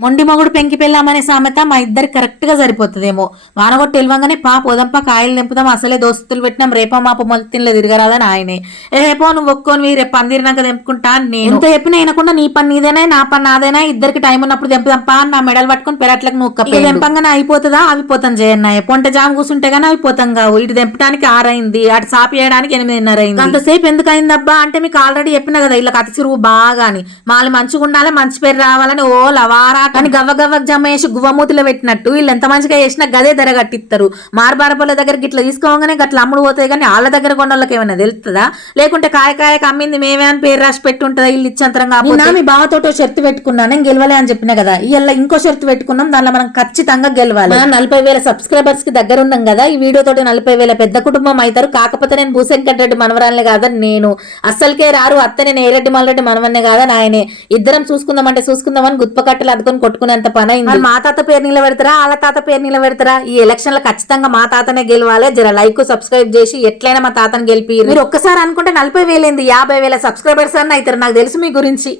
మొండి మొగుడు పెంకి పెళ్ళామనే సామెత మా ఇద్దరు కరెక్ట్ గా సరిపోతుందేమో. వానగొట్టి తెలివంగానే పోదంపా కాయలు తెంపుదాం, అసలే దోస్తులు పెట్టినాం, రేపా మాప మొత్తంలో తిరగరాదని ఆయనే. రేపో నువ్వు ఒక్కొని రేపు పందిరినాక తెంపుకుంటా అని నేను ఎంత చెప్పిన వినకుండా నీ పని నీదేనా నా పని నాదేనా, ఇద్దరికి టైం ఉన్నప్పుడు తెంపుదాంపా అని నా మెడలు పట్టుకుని పెరట్లకు నువ్వు తెంపంగానే అయిపోతుందా, అవి పోతాం చేయన్నాయి. పొంట జాము కూర్చుంటే గానీ అవి పోతాం కావు. ఇటు తెంపడానికి 6 అయింది, అటు సాపి చేయడానికి 8:30 అయింది. అంతసేపు ఎందుకు అయిందబ్బా అంటే మీకు ఆల్రెడీ చెప్పిన కదా, ఇలా కథ సిరువు బాగా అని మాలు మంచిగా ఉండాలి, మంచి పేరు రావాలని ఓ లవారా అని గవ్వ గవ్వ జమ వేసి గువ్వమూతిలో పెట్టినట్టు వీళ్ళు ఎంత మంచిగా చేసినా గదే ధర కట్టిస్తారు. మార్బారపల్ల దగ్గరికి ఇట్లా తీసుకోగానే గట్ల అమ్ముడు పోతాయి. కానీ వాళ్ళ దగ్గర కొన్న వాళ్ళకి ఏమైనా తెలుస్తుందా? లేకుంటే కాయకు అమ్మింది మేమే అని పేరు రాసి పెట్టి ఉంటుందా ఇల్లు ఇచ్చంతరంగా? మీ బావతోటో షర్తు పెట్టుకున్నాను, నేను గెలవలే అని చెప్పిన కదా, ఇలా ఇంకో షర్తు పెట్టుకున్నాం, దానిలో మనం ఖచ్చితంగా గెలవాలి. 40,000 సబ్స్క్రైబర్స్ కి దగ్గర ఉన్నాం కదా, ఈ వీడియో తోటి 40,000 పెద్ద కుటుంబం అవుతారు. కాకపోతే నేను భూశంకర్ మనవరాలనే కాదని నేను అస్సలకే రారు, అత్త నేను ఏరెడ్డి మల్లరెడ్డి మనవన్నే కాదని ఆయనే. ఇద్దరం చూసుకుందామంటే చూసుకుందామని గుప్పకట్టలు అద్దుకొని కొట్టుకునేంత పని అయింది. మా తాత పేరు నిలబెడతారా వాళ్ళ తాత పేరు నిలబెడతారా? ఈ ఎలక్షన్ లో ఖచ్చితంగా మా తాతనే గెలవాలి. జర లైక్ సబ్స్క్రైబ్ చేసి ఎట్లయినా మా తాతను గెలిపి. మీరు ఒక్కసారి అనుకుంటే 40,000 50,000 సబ్స్క్రైబర్స్ అన్న అవుతారు. నాకు తెలుసు మీ గురించి.